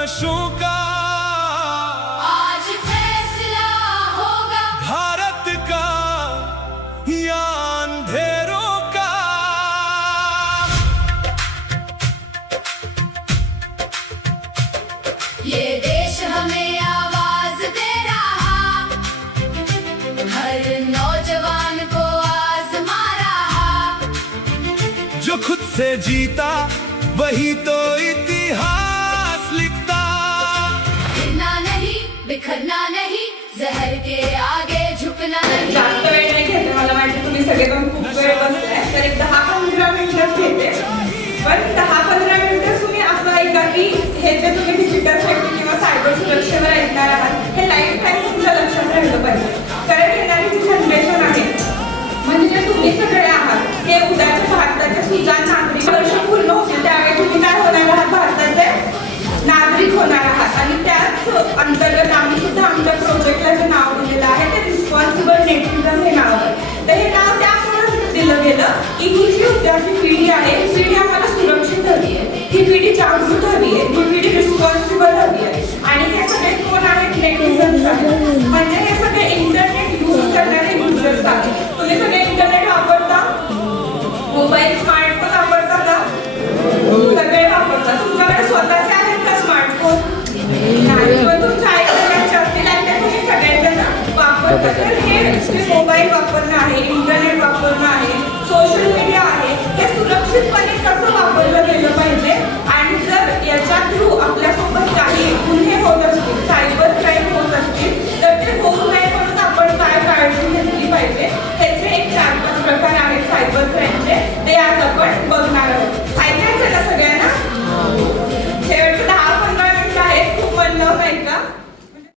नशों का आज फैसला होगा भारत का या अंधेरों का। ये देश हमें आवाज दे रहा, हर नौजवान को आजमा रहा। जो खुद से जीता वही तो इतिहास लिखता। गिरना नहीं, बिखरना नहीं, जहर के आगे झुकना नहीं। जास्त वेळ नाही घेते, मला माहिती तुम्ही सगळेजण खूप वेळ बसताय, तर एक 10-15 मिनिटं घेते. पण 10-15 मिनिटं तुम्ही असं ऐका की हे जे तुम्ही डिजिटल सेफ्टी किंवा सायबर सुरक्षेवर ऐकणार आहात हे लाईफ टाईम तुमच्या लक्षात राहिलं पाहिजे. कारण येणारी जी जनरेशन आहे म्हणजे जे तुम्ही सगळे आहात हे उद्याच्या भारताचे सुजाण नागरिक वर्ष पूर्ण होतील त्यावेळी तुम्ही काय होणार आहात, भारताचे नागरिक होणार आहात. आणि त्याच अंतर्गत आम्ही सुद्धा आमच्या प्रोजेक्टला जे नाव दिलेलं आहे ते रिस्पॉन्सिबल नेटिझम हे नाव आहे. तर हे नाव त्यामुळे दिलं गेलं की ही जी उद्याची पिढी आहे ही पिढी आम्हाला सुरक्षित हवी आहे, ही पिढी जागृत हवी आहे, ही पिढी रिस्पॉन्सिबल हवी आहे. आणि हे सगळे कोण आहेत, नेटिझन्स आहेत. म्हणजे हे सगळे इंटरनेट यूज करणारे युजर्स आहेत. तुम्ही सगळे इंटरनेट वापरता, मोबाईल स्मार्टफोन वापरता का? सगळे वापरता. तुमच्याकडे स्वतःचे आहेत का स्मार्टफोन? नाही. पण तुमच्या आईवडिलांचे असतील आणि ते तुम्ही सगळेजण वापरता. तर हे जे मोबाईल वापरणं आहे, इंटरनेट वापरणं आहे, सोशल मीडिया आहे,